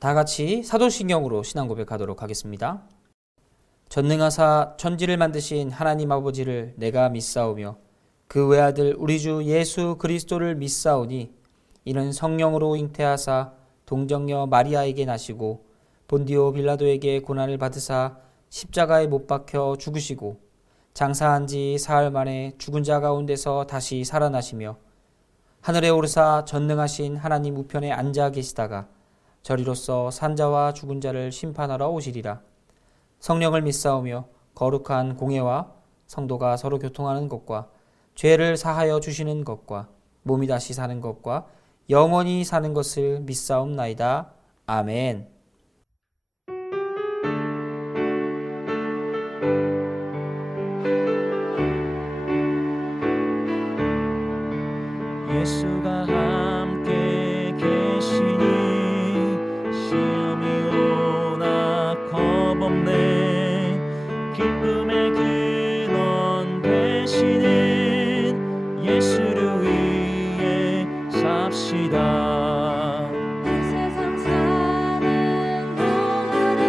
다 같이 사도신경으로 신앙 고백하도록 하겠습니다. 전능하사 천지를 만드신 하나님 아버지를 내가 믿사오며 그 외아들 우리 주 예수 그리스도를 믿사오니 이는 성령으로 잉태하사 동정녀 마리아에게 나시고 본디오 빌라도에게 고난을 받으사 십자가에 못 박혀 죽으시고 장사한 지 사흘 만에 죽은 자 가운데서 다시 살아나시며 하늘에 오르사 전능하신 하나님 우편에 앉아 계시다가 저리로서 산자와 죽은 자를 심판하러 오시리라. 성령을 믿사오며 거룩한 공예와 성도가 서로 교통하는 것과 죄를 사하여 주시는 것과 몸이 다시 사는 것과 영원히 사는 것을 믿사옵나이다. 아멘. 예수가 함께 계시니 시험이 오나 겁없네. 기쁨의 근원 되시는 예수를 위해 삽시다. 이 세상 사는 동안에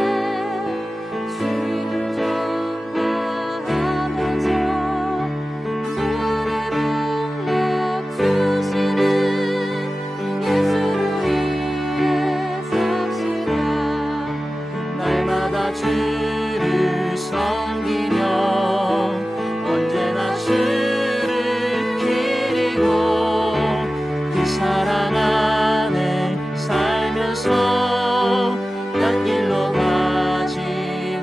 주의를 전하면서 구원의 복락 주시는 예수를 위해 삽시다. 날마다 주를 섬기며 언제나 주를 기리고 그 사랑 안에 살면서 딴 길로 가지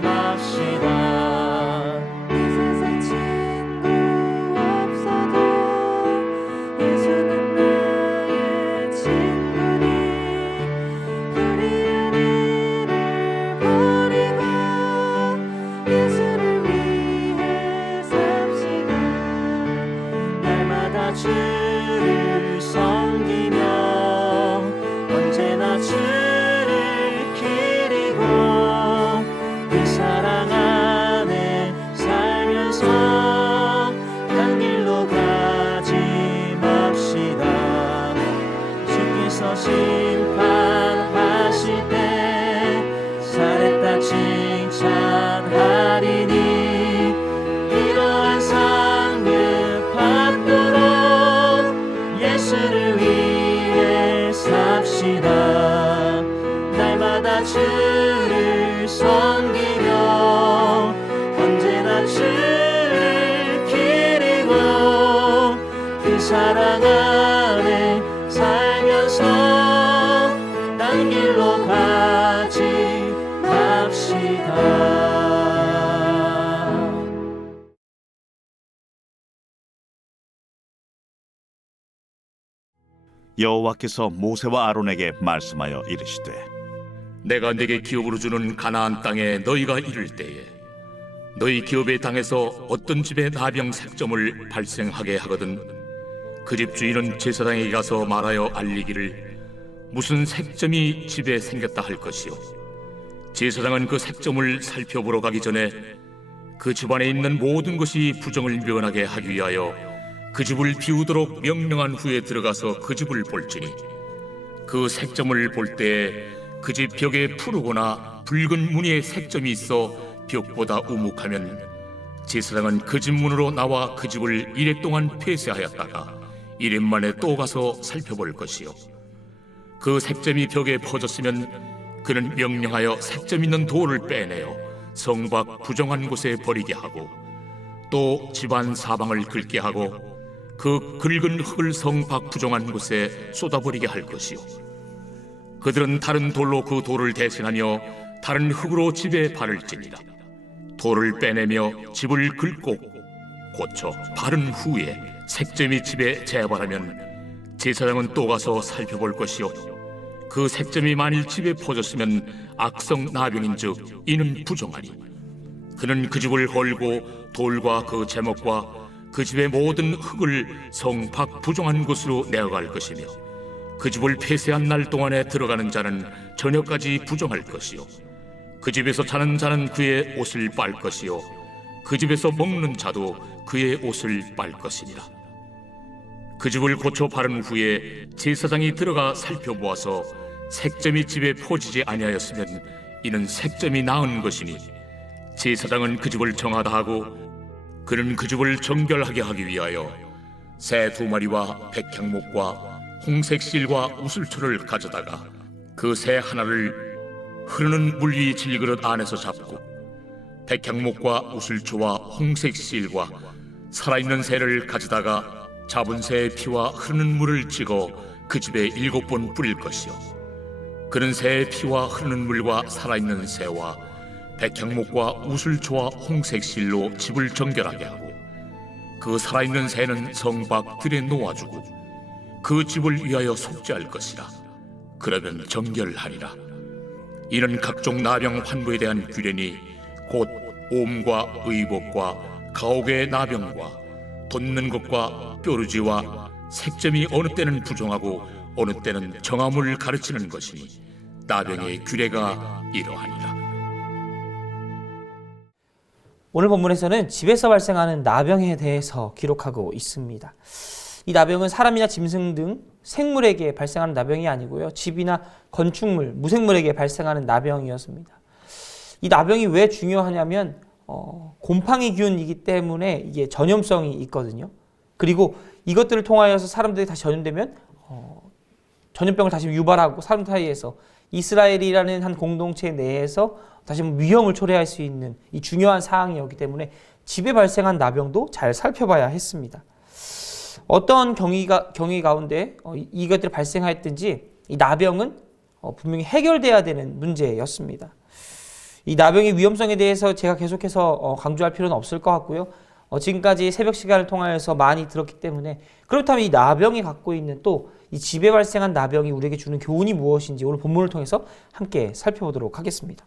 맙시다. 이 세상 친구 없어도 예수는 나의 친구니 불의한 일을 버리고 예수를 위해 삽시다. 날마다 주를 섬기며 언제나 주를 기리고 그 사랑 안에 살면서 딴 길로 가지 맙시다. 주께서 심판하실 때 잘했다 칭찬하리니 이러한 상급 받도록 예수를 위해 삽시다. 날마다 주를 섬기며 언제나 주를 기리고 그 사랑 안에 살면서 딴 길로 가지 맙시다. 여호와께서 모세와 아론에게 말씀하여 이르시되 내가 네게 기업으로 주는 가나안 땅에 너희가 이를 때에 너희 기업의 땅에서 어떤 집에 나병 색점을 발생하게 하거든 그 집 주인은 제사장에게 가서 말하여 알리기를 무슨 색점이 집에 생겼다 할 것이요 제사장은 그 색점을 살펴보러 가기 전에 그 집안에 있는 모든 것이 부정을 면하게 하기 위하여 그 집을 비우도록 명령한 후에 들어가서 그 집을 볼지니 그 색점을 볼 때에 그 집 벽에 푸르거나 붉은 무늬의 색점이 있어 벽보다 우묵하면 제사장은 그 집 문으로 나와 그 집을 이래 동안 폐쇄하였다가 이래 만에 또 가서 살펴볼 것이요 그 색점이 벽에 퍼졌으면 그는 명령하여 색점 있는 돌을 빼내어 성 밖 부정한 곳에 버리게 하고 또 집안 사방을 긁게 하고 그 긁은 흙을 성 밖 부정한 곳에 쏟아버리게 할 것이요 그들은 다른 돌로 그 돌을 대신하며 다른 흙으로 집에 바를지니라. 돌을 빼내며 집을 긁고 고쳐 바른 후에 색점이 집에 재발하면 제사장은 또 가서 살펴볼 것이요 그 색점이 만일 집에 퍼졌으면 악성 나병인즉 이는 부정하니 그는 그 집을 헐고 돌과 그 제목과 그 집의 모든 흙을 성 밖 부정한 곳으로 내어갈 것이며 그 집을 폐쇄한 날 동안에 들어가는 자는 저녁까지 부정할 것이요 그 집에서 자는 자는 그의 옷을 빨 것이요 그 집에서 먹는 자도 그의 옷을 빨 것이니라. 그 집을 고쳐 바른 후에 제사장이 들어가 살펴보아서 색점이 집에 포지지 아니하였으면 이는 색점이 나은 것이니 제사장은 그 집을 정하다 하고 그는 그 집을 정결하게 하기 위하여 새 2마리와 백향목과 홍색 실과 우슬초를 가져다가 그 새 하나를 흐르는 물 위 질그릇 안에서 잡고 백향목과 우슬초와 홍색 실과 살아있는 새를 가져다가 잡은 새의 피와 흐르는 물을 찍어 그 집에 7번 뿌릴 것이요 그는 새의 피와 흐르는 물과 살아있는 새와 백향목과 우슬초와 홍색 실로 집을 정결하게 하고 그 살아있는 새는 성 밖 들에 놓아주고 그 집을 위하여 속죄할 것이라. 그러면 정결하리라. 이는 각종 나병 환부에 대한 규례니 곧 옴과 의복과 가옥의 나병과 돋는 것과 뾰루지와 색점이 어느 때는 부정하고 어느 때는 정함을 가르치는 것이니 나병의 규례가 이러하니라. 오늘 본문에서는 집에서 발생하는 나병에 대해서 기록하고 있습니다. 이 나병은 사람이나 짐승 등 생물에게 발생하는 나병이 아니고요. 집이나 건축물, 무생물에게 발생하는 나병이었습니다. 이 나병이 왜 중요하냐면 곰팡이 균이기 때문에 이게 전염성이 있거든요. 그리고 이것들을 통하여서 사람들이 다시 전염되면 전염병을 다시 유발하고 사람 사이에서 이스라엘이라는 한 공동체 내에서 다시 위험을 초래할 수 있는 이 중요한 사항이었기 때문에 집에 발생한 나병도 잘 살펴봐야 했습니다. 어떤 경위 가운데 이것들이 발생하였든지 이 나병은 분명히 해결돼야 되는 문제였습니다. 이 나병의 위험성에 대해서 제가 계속해서 강조할 필요는 없을 것 같고요. 지금까지 새벽 시간을 통하여서 많이 들었기 때문에 그렇다면 이 나병이 갖고 있는 또 이 집에 발생한 나병이 우리에게 주는 교훈이 무엇인지 오늘 본문을 통해서 함께 살펴보도록 하겠습니다.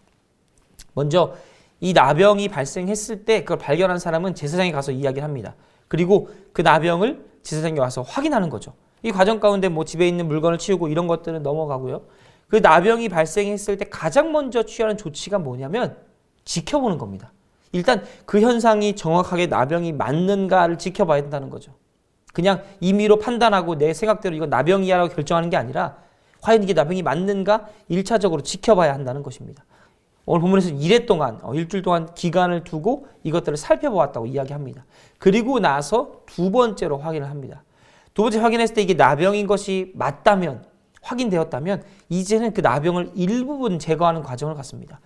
먼저 이 나병이 발생했을 때 그걸 발견한 사람은 제사장에 가서 이야기를 합니다. 그리고 그 나병을 제사장에 와서 확인하는 거죠. 이 과정 가운데 뭐 집에 있는 물건을 치우고 이런 것들은 넘어가고요. 그 나병이 발생했을 때 가장 먼저 취하는 조치가 뭐냐면 지켜보는 겁니다. 일단 그 현상이 정확하게 나병이 맞는가를 지켜봐야 된다는 거죠. 그냥 임의로 판단하고 내 생각대로 이건 나병이야라고 결정하는 게 아니라 과연 이게 나병이 맞는가 1차적으로 지켜봐야 한다는 것입니다. 오늘 본문에서 일주일 동안 기간을 두고 이것들을 살펴보았다고 이야기합니다. 그리고 나서 두 번째로 확인을 합니다. 두 번째 확인했을 때 이게 나병인 것이 맞다면, 확인되었다면 이제는 그 나병을 일부분 제거하는 과정을 갖습니다.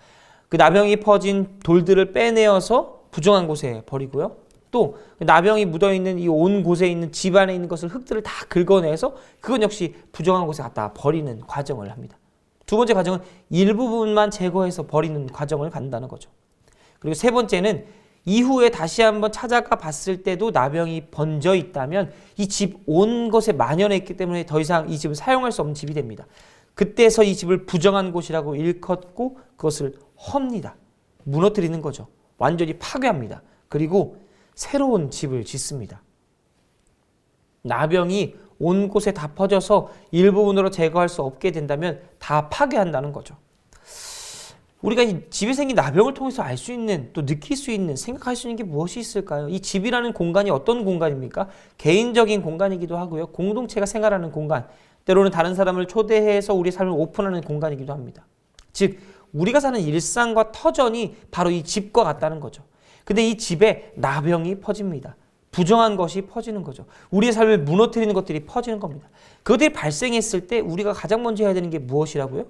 그 나병이 퍼진 돌들을 빼내어서 부정한 곳에 버리고요. 또 나병이 묻어있는 이 온 곳에 있는 집 안에 있는 것을 흙들을 다 긁어내서 그건 역시 부정한 곳에 갖다 버리는 과정을 합니다. 두 번째 과정은 일부분만 제거해서 버리는 과정을 간다는 거죠. 그리고 세 번째는 이후에 다시 한번 찾아가 봤을 때도 나병이 번져 있다면 이 집 온 곳에 만연해 있기 때문에 더 이상 이 집을 사용할 수 없는 집이 됩니다. 그때서 이 집을 부정한 곳이라고 일컫고 그것을 헙니다. 무너뜨리는 거죠. 완전히 파괴합니다. 그리고 새로운 집을 짓습니다. 나병이 온 곳에 다 퍼져서 일부분으로 제거할 수 없게 된다면 다 파괴한다는 거죠. 우리가 이 집에 생긴 나병을 통해서 알 수 있는, 또 느낄 수 있는, 생각할 수 있는 게 무엇이 있을까요? 이 집이라는 공간이 어떤 공간입니까? 개인적인 공간이기도 하고요. 공동체가 생활하는 공간, 때로는 다른 사람을 초대해서 우리 삶을 오픈하는 공간이기도 합니다. 즉, 우리가 사는 일상과 터전이 바로 이 집과 같다는 거죠. 근데 이 집에 나병이 퍼집니다. 부정한 것이 퍼지는 거죠. 우리의 삶을 무너뜨리는 것들이 퍼지는 겁니다. 그것들이 발생했을 때 우리가 가장 먼저 해야 되는 게 무엇이라고요?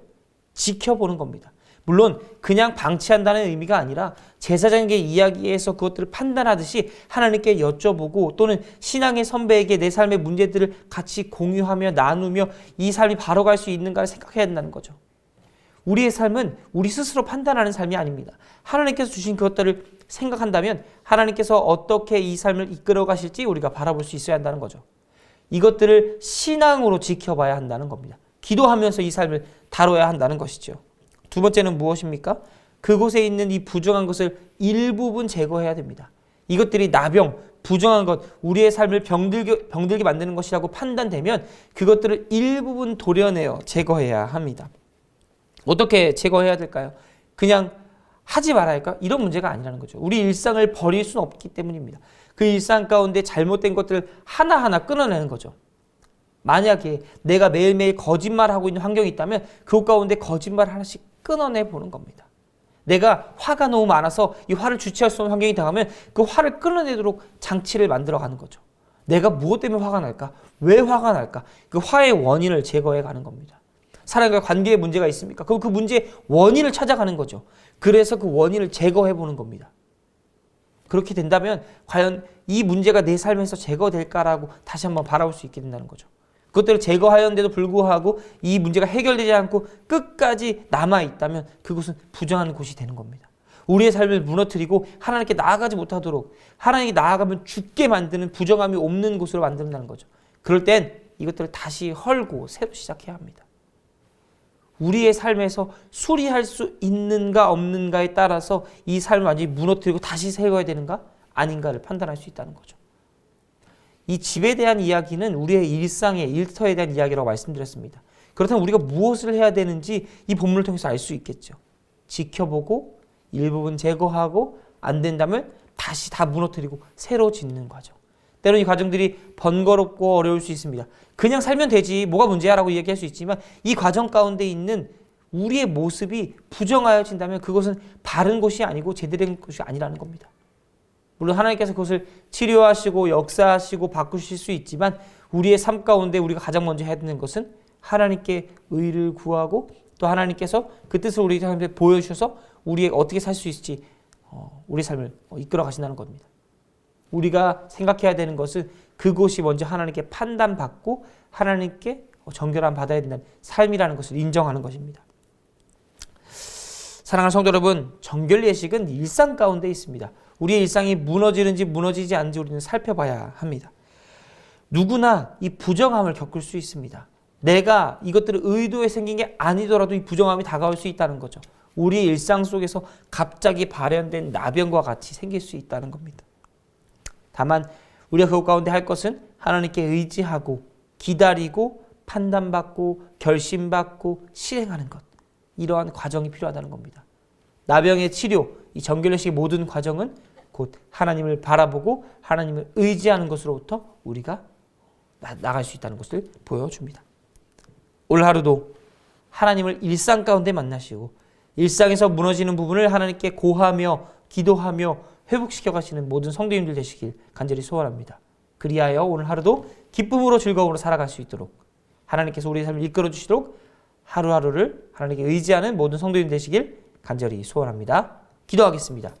지켜보는 겁니다. 물론 그냥 방치한다는 의미가 아니라 제사장에게 이야기해서 그것들을 판단하듯이 하나님께 여쭤보고 또는 신앙의 선배에게 내 삶의 문제들을 같이 공유하며 나누며 이 삶이 바로 갈 수 있는가를 생각해야 된다는 거죠. 우리의 삶은 우리 스스로 판단하는 삶이 아닙니다. 하나님께서 주신 그것들을 생각한다면 하나님께서 어떻게 이 삶을 이끌어 가실지 우리가 바라볼 수 있어야 한다는 거죠. 이것들을 신앙으로 지켜봐야 한다는 겁니다. 기도하면서 이 삶을 다뤄야 한다는 것이죠. 두 번째는 무엇입니까? 그곳에 있는 이 부정한 것을 일부분 제거해야 됩니다. 이것들이 나병, 부정한 것, 우리의 삶을 병들게 만드는 것이라고 판단되면 그것들을 일부분 도려내어 제거해야 합니다. 어떻게 제거해야 될까요? 그냥 하지 말아야 할까? 이런 문제가 아니라는 거죠. 우리 일상을 버릴 수는 없기 때문입니다. 그 일상 가운데 잘못된 것들을 하나하나 끊어내는 거죠. 만약에 내가 매일매일 거짓말하고 있는 환경이 있다면 그것 가운데 거짓말 하나씩 끊어내 보는 겁니다. 내가 화가 너무 많아서 이 화를 주체할 수 없는 환경이 당하면 그 화를 끊어내도록 장치를 만들어가는 거죠. 내가 무엇 때문에 화가 날까? 왜 화가 날까? 그 화의 원인을 제거해 가는 겁니다. 사람과 관계에 문제가 있습니까? 그럼 그 문제의 원인을 찾아가는 거죠. 그래서 그 원인을 제거해 보는 겁니다. 그렇게 된다면 과연 이 문제가 내 삶에서 제거될까라고 다시 한번 바라볼 수 있게 된다는 거죠. 그것들을 제거하였는데도 불구하고 이 문제가 해결되지 않고 끝까지 남아있다면 그곳은 부정한 곳이 되는 겁니다. 우리의 삶을 무너뜨리고 하나님께 나아가지 못하도록, 하나님께 나아가면 죽게 만드는 부정함이 없는 곳으로 만든다는 거죠. 그럴 땐 이것들을 다시 헐고 새로 시작해야 합니다. 우리의 삶에서 수리할 수 있는가 없는가에 따라서 이 삶을 완전히 무너뜨리고 다시 세워야 되는가 아닌가를 판단할 수 있다는 거죠. 이 집에 대한 이야기는 우리의 일상의 일터에 대한 이야기라고 말씀드렸습니다. 그렇다면 우리가 무엇을 해야 되는지 이 본문을 통해서 알 수 있겠죠. 지켜보고 일부분 제거하고 안 된다면 다시 다 무너뜨리고 새로 짓는 과정. 때로는 이 과정들이 번거롭고 어려울 수 있습니다. 그냥 살면 되지 뭐가 문제야 라고 얘기할 수 있지만 이 과정 가운데 있는 우리의 모습이 부정하여진다면 그것은 바른 곳이 아니고 제대로 된 곳이 아니라는 겁니다. 물론 하나님께서 그것을 치료하시고 역사하시고 바꾸실 수 있지만 우리의 삶 가운데 우리가 가장 먼저 해야 되는 것은 하나님께 의를 구하고 또 하나님께서 그 뜻을 우리 삶에 보여주셔서 우리에게 어떻게 살 수 있을지 우리 삶을 이끌어 가신다는 겁니다. 우리가 생각해야 되는 것은 그곳이 먼저 하나님께 판단받고 하나님께 정결함 받아야 된다는 삶이라는 것을 인정하는 것입니다. 사랑하는 성도 여러분, 정결 예식은 일상 가운데 있습니다. 우리의 일상이 무너지는지 무너지지 않는지 우리는 살펴봐야 합니다. 누구나 이 부정함을 겪을 수 있습니다. 내가 이것들을 의도에 생긴 게 아니더라도 이 부정함이 다가올 수 있다는 거죠. 우리의 일상 속에서 갑자기 발현된 나병과 같이 생길 수 있다는 겁니다. 다만 우리가 그것 가운데 할 것은 하나님께 의지하고 기다리고 판단받고 결심받고 실행하는 것. 이러한 과정이 필요하다는 겁니다. 나병의 치료, 이 정결례식의 모든 과정은 곧 하나님을 바라보고 하나님을 의지하는 것으로부터 우리가 나갈 수 있다는 것을 보여줍니다. 오늘 하루도 하나님을 일상 가운데 만나시고 일상에서 무너지는 부분을 하나님께 고하며 기도하며 회복시켜 가시는 모든 성도님들 되시길 간절히 소원합니다. 그리하여 오늘 하루도 기쁨으로 즐거움으로 살아갈 수 있도록 하나님께서 우리의 삶을 이끌어 주시도록 하루하루를 하나님께 의지하는 모든 성도님 되시길 간절히 소원합니다. 기도하겠습니다.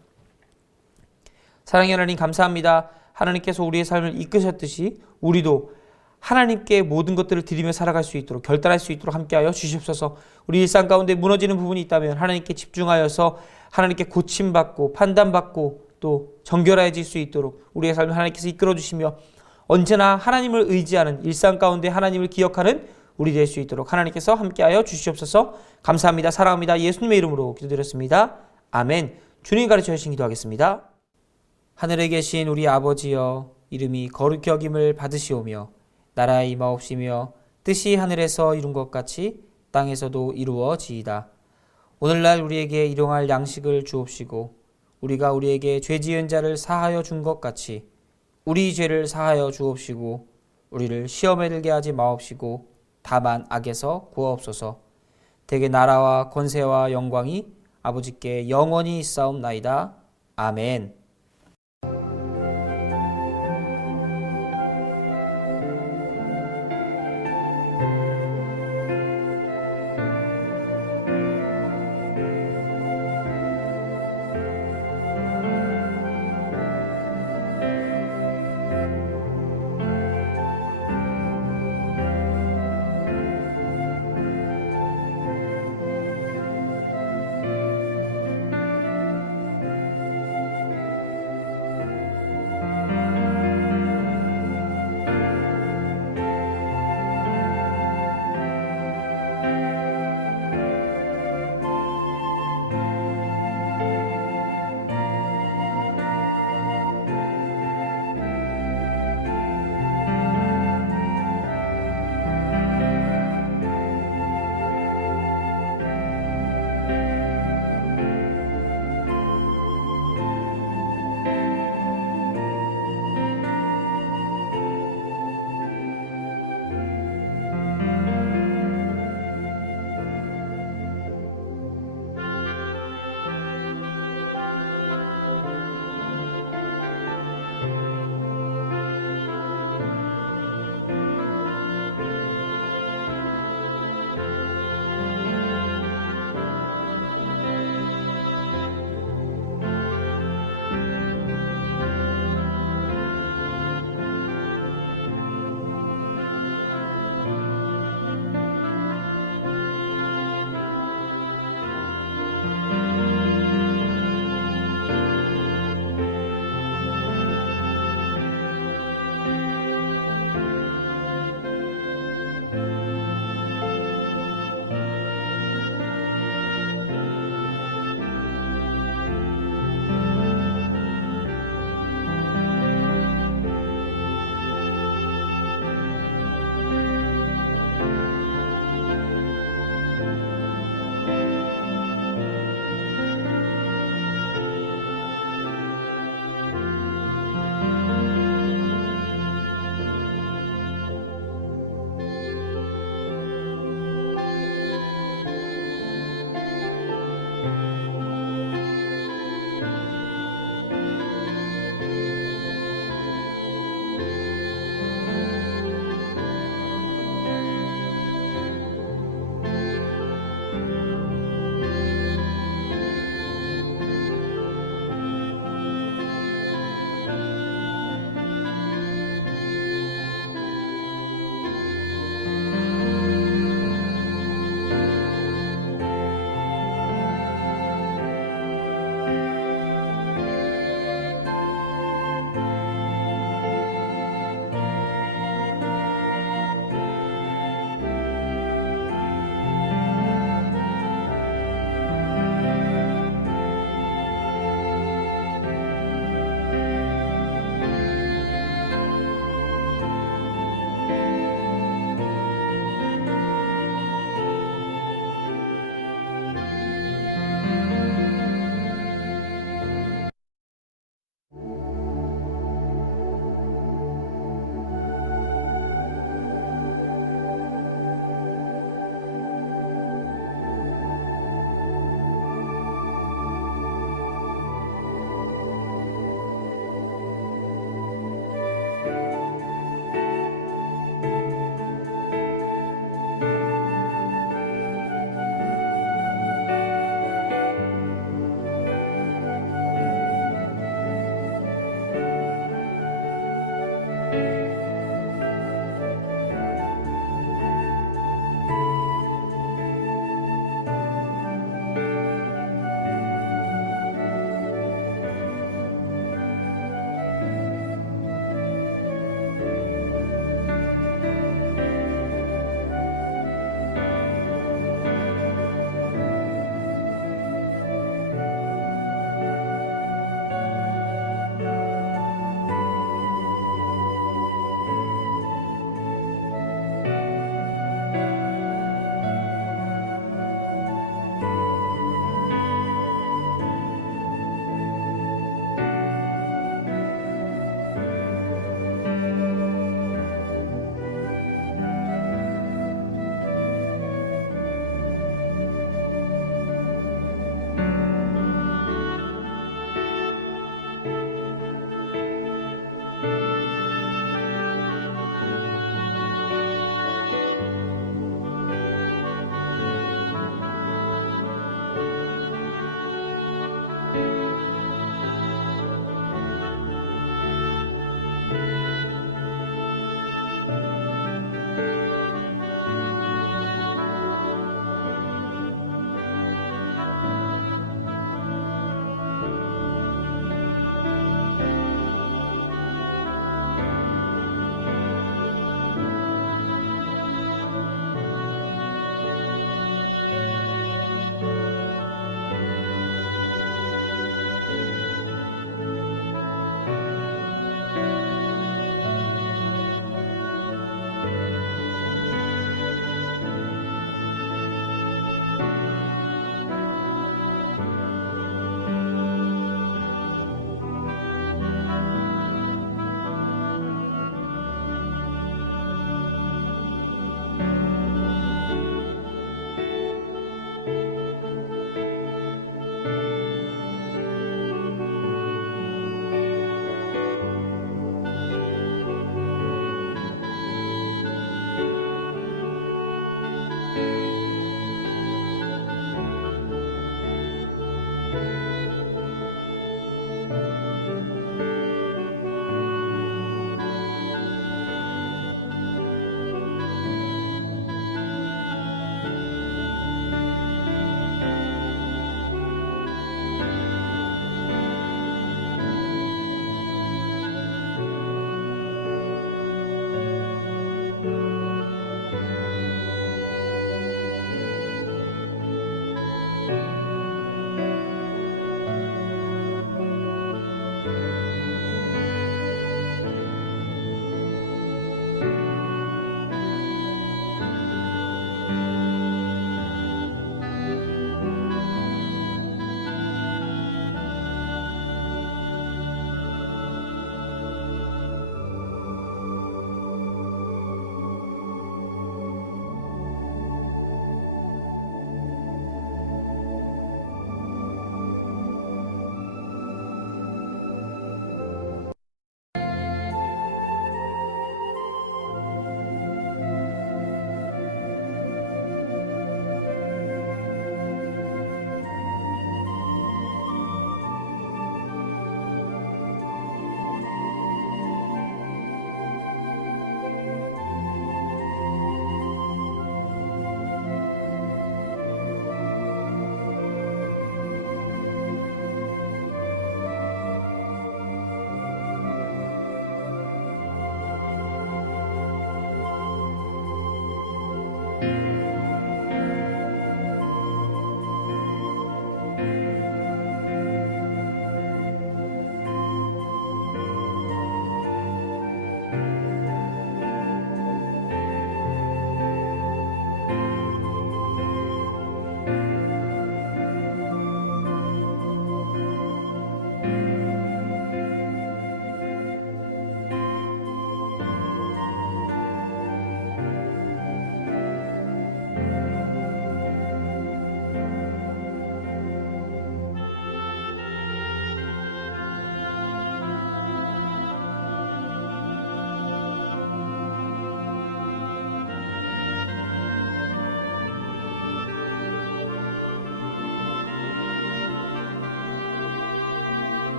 사랑의 하나님 감사합니다. 하나님께서 우리의 삶을 이끄셨듯이 우리도 하나님께 모든 것들을 드리며 살아갈 수 있도록 결단할 수 있도록 함께하여 주시옵소서. 우리 일상 가운데 무너지는 부분이 있다면 하나님께 집중하여서 하나님께 고침받고 판단받고 또 정결해질 수 있도록 우리의 삶을 하나님께서 이끌어 주시며 언제나 하나님을 의지하는 일상 가운데 하나님을 기억하는 우리 될 수 있도록 하나님께서 함께하여 주시옵소서. 감사합니다. 사랑합니다. 예수님의 이름으로 기도드렸습니다. 아멘. 주님 가르쳐 주신 기도하겠습니다. 하늘에 계신 우리 아버지여, 이름이 거룩히 여김을 받으시오며 나라에 임하옵시며 뜻이 하늘에서 이룬 것 같이 땅에서도 이루어지이다. 오늘날 우리에게 일용할 양식을 주옵시고 우리가 우리에게 죄 지은 자를 사하여 준 것 같이 우리 죄를 사하여 주옵시고 우리를 시험에 들게 하지 마옵시고 다만 악에서 구하옵소서. 대개 나라와 권세와 영광이 아버지께 영원히 있사옵나이다. 아멘.